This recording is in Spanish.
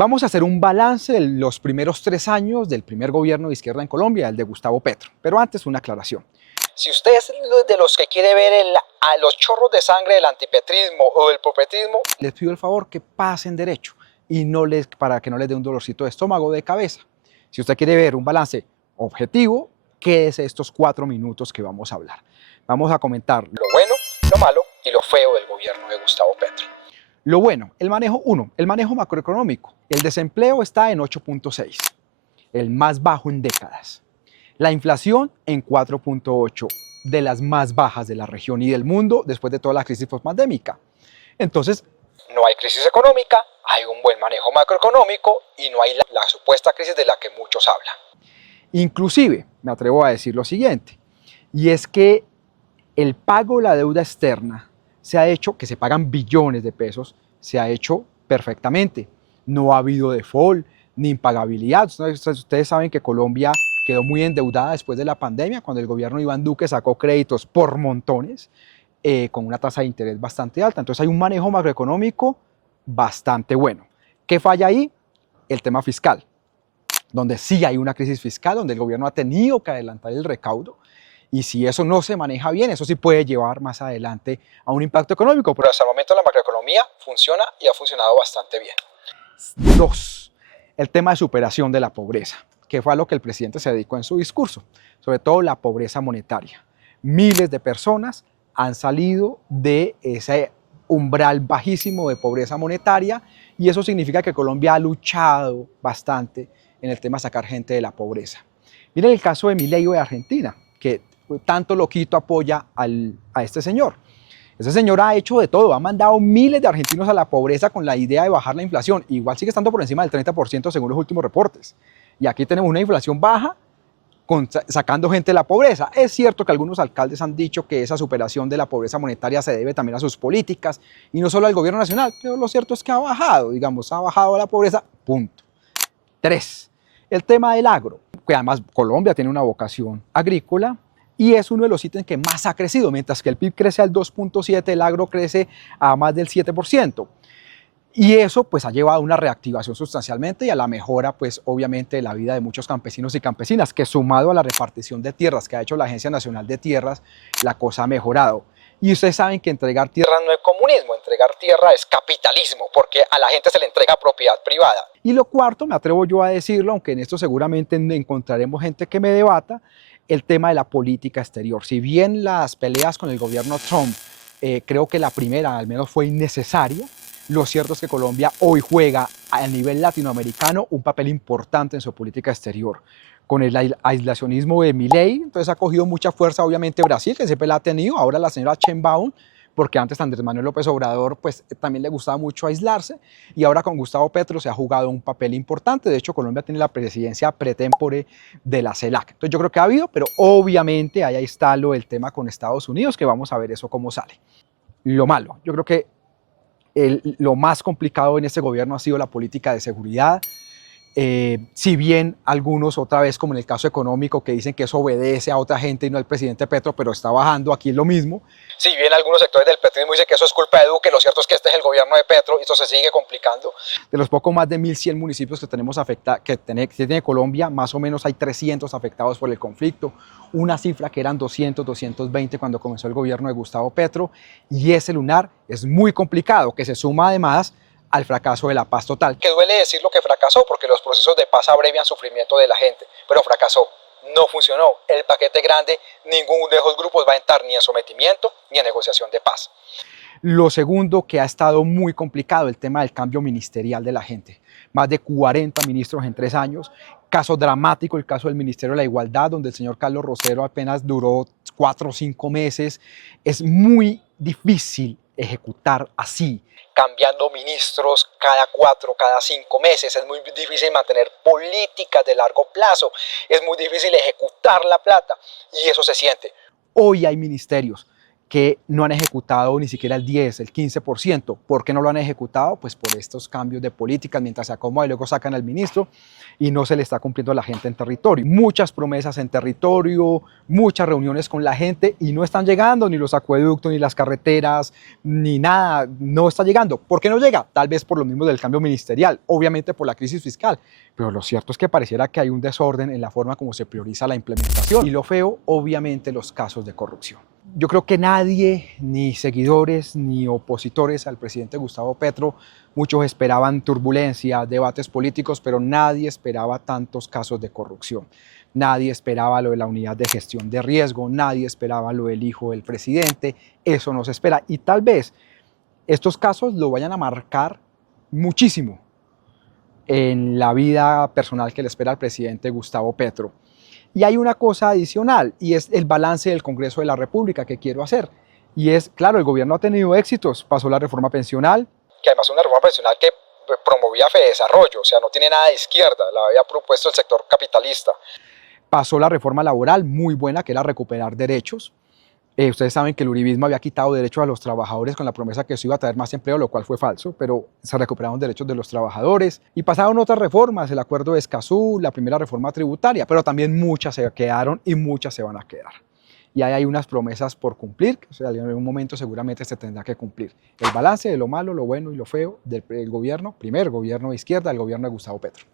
Vamos a hacer un balance de los primeros 3 años del primer gobierno de izquierda en Colombia, el de Gustavo Petro. Pero antes una aclaración. Si usted es de los que quiere ver a los chorros de sangre del antipetrismo o del popetrismo, les pido el favor que pasen derecho y para que no les dé un dolorcito de estómago o de cabeza. Si usted quiere ver un balance objetivo, quédese estos 4 minutos que vamos a hablar. Vamos a comentar lo bueno, lo malo y lo feo del gobierno de Gustavo Petro. Lo bueno, el manejo macroeconómico. El desempleo está en 8.6, el más bajo en décadas. La inflación en 4.8, de las más bajas de la región y del mundo después de toda la crisis postpandémica. Entonces, no hay crisis económica, hay un buen manejo macroeconómico y no hay la supuesta crisis de la que muchos hablan. Inclusive, me atrevo a decir lo siguiente, y es que el pago de la deuda externa se ha hecho, que se pagan billones de pesos, se ha hecho perfectamente. No ha habido default ni impagabilidad. Ustedes saben que Colombia quedó muy endeudada después de la pandemia, cuando el gobierno de Iván Duque sacó créditos por montones, con una tasa de interés bastante alta. Entonces hay un manejo macroeconómico bastante bueno. ¿Qué falla ahí? El tema fiscal, donde sí hay una crisis fiscal, donde el gobierno ha tenido que adelantar el recaudo. Y si eso no se maneja bien, eso sí puede llevar más adelante a un impacto económico. Pero hasta el momento la macroeconomía funciona y ha funcionado bastante bien. 2. El tema de superación de la pobreza, que fue a lo que el presidente se dedicó en su discurso, sobre todo la pobreza monetaria. Miles de personas han salido de ese umbral bajísimo de pobreza monetaria y eso significa que Colombia ha luchado bastante en el tema de sacar gente de la pobreza. Miren el caso de Milei de Argentina, que tanto loquito apoya a este señor. Ese señor ha hecho de todo, ha mandado miles de argentinos a la pobreza con la idea de bajar la inflación. Igual sigue estando por encima del 30% según los últimos reportes. Y aquí tenemos una inflación baja sacando gente de la pobreza. Es cierto que algunos alcaldes han dicho que esa superación de la pobreza monetaria se debe también a sus políticas y no solo al gobierno nacional, pero lo cierto es que ha bajado la pobreza, punto. 3. El tema del agro, que además Colombia tiene una vocación agrícola y es uno de los ítems que más ha crecido. Mientras que el PIB crece al 2.7, el agro crece a más del 7%. Y eso pues ha llevado a una reactivación sustancialmente y a la mejora pues obviamente de la vida de muchos campesinos y campesinas, que sumado a la repartición de tierras que ha hecho la Agencia Nacional de Tierras, la cosa ha mejorado. Y ustedes saben que entregar tierra no es comunismo, entregar tierra es capitalismo, porque a la gente se le entrega propiedad privada. Y lo cuarto, me atrevo yo a decirlo, aunque en esto seguramente encontraremos gente que me debata, el tema de la política exterior. Si bien las peleas con el gobierno Trump, creo que la primera al menos fue innecesaria, lo cierto es que Colombia hoy juega a nivel latinoamericano un papel importante en su política exterior. Con el aislacionismo de Milei, entonces ha cogido mucha fuerza obviamente Brasil, que siempre la ha tenido, ahora la señora Sheinbaum, porque antes Andrés Manuel López Obrador pues también le gustaba mucho aislarse, y ahora con Gustavo Petro se ha jugado un papel importante. De hecho, Colombia tiene la presidencia pretémpore de la CELAC. Entonces yo creo que ha habido, pero obviamente ahí está el tema con Estados Unidos, que vamos a ver eso cómo sale. Lo malo, yo creo que lo más complicado en este gobierno ha sido la política de seguridad. Si bien algunos, otra vez como en el caso económico, que dicen que eso obedece a otra gente y no al presidente Petro, pero está bajando, aquí es lo mismo. Si bien algunos sectores del petrismo dicen que eso es culpa de Duque, lo cierto es que este es el gobierno de Petro y esto se sigue complicando. De los poco más de 1.100 municipios que tenemos que tiene Colombia, más o menos hay 300 afectados por el conflicto, una cifra que eran 200, 220 cuando comenzó el gobierno de Gustavo Petro, y ese lunar es muy complicado, que se suma además al fracaso de la paz total. Que duele decir lo que fracasó, porque los procesos de paz abrevian sufrimiento de la gente, pero fracasó, no funcionó. El paquete grande, ninguno de esos grupos va a entrar ni en sometimiento ni en negociación de paz. Lo segundo que ha estado muy complicado, el tema del cambio ministerial de la gente. Más de 40 ministros en 3 años. Caso dramático, el caso del Ministerio de la Igualdad, donde el señor Carlos Rosero apenas duró 4 o 5 meses. Es muy difícil ejecutar así, cambiando ministros cada 4, cada 5 meses. Es muy difícil mantener políticas de largo plazo. Es muy difícil ejecutar la plata y eso se siente. Hoy hay ministerios que no han ejecutado ni siquiera el 10, el 15%. ¿Por qué no lo han ejecutado? Pues por estos cambios de políticas, mientras se acomoda y luego sacan al ministro y no se le está cumpliendo a la gente en territorio. Muchas promesas en territorio, muchas reuniones con la gente y no están llegando ni los acueductos, ni las carreteras, ni nada, no está llegando. ¿Por qué no llega? Tal vez por lo mismo del cambio ministerial, obviamente por la crisis fiscal, pero lo cierto es que pareciera que hay un desorden en la forma como se prioriza la implementación. Y lo feo, obviamente, los casos de corrupción. Yo creo que nadie, ni seguidores ni opositores al presidente Gustavo Petro, muchos esperaban turbulencia, debates políticos, pero nadie esperaba tantos casos de corrupción. Nadie esperaba lo de la unidad de gestión de riesgo, nadie esperaba lo del hijo del presidente, eso no se espera. Y tal vez estos casos lo vayan a marcar muchísimo en la vida personal que le espera al presidente Gustavo Petro. Y hay una cosa adicional, y es el balance del Congreso de la República que quiero hacer. Y es, claro, el gobierno ha tenido éxitos, pasó la reforma pensional, que además es una reforma pensional que promovía Fedesarrollo, o sea, no tiene nada de izquierda, la había propuesto el sector capitalista. Pasó la reforma laboral, muy buena, que era recuperar derechos. Ustedes saben que el uribismo había quitado derechos a los trabajadores con la promesa que eso iba a traer más empleo, lo cual fue falso, pero se recuperaron derechos de los trabajadores y pasaron otras reformas, el acuerdo de Escazú, la primera reforma tributaria, pero también muchas se quedaron y muchas se van a quedar. Y ahí hay unas promesas por cumplir, que, o sea, en algún momento seguramente se tendrá que cumplir. El balance de lo malo, lo bueno y lo feo del gobierno, primer gobierno de izquierda, el gobierno de Gustavo Petro.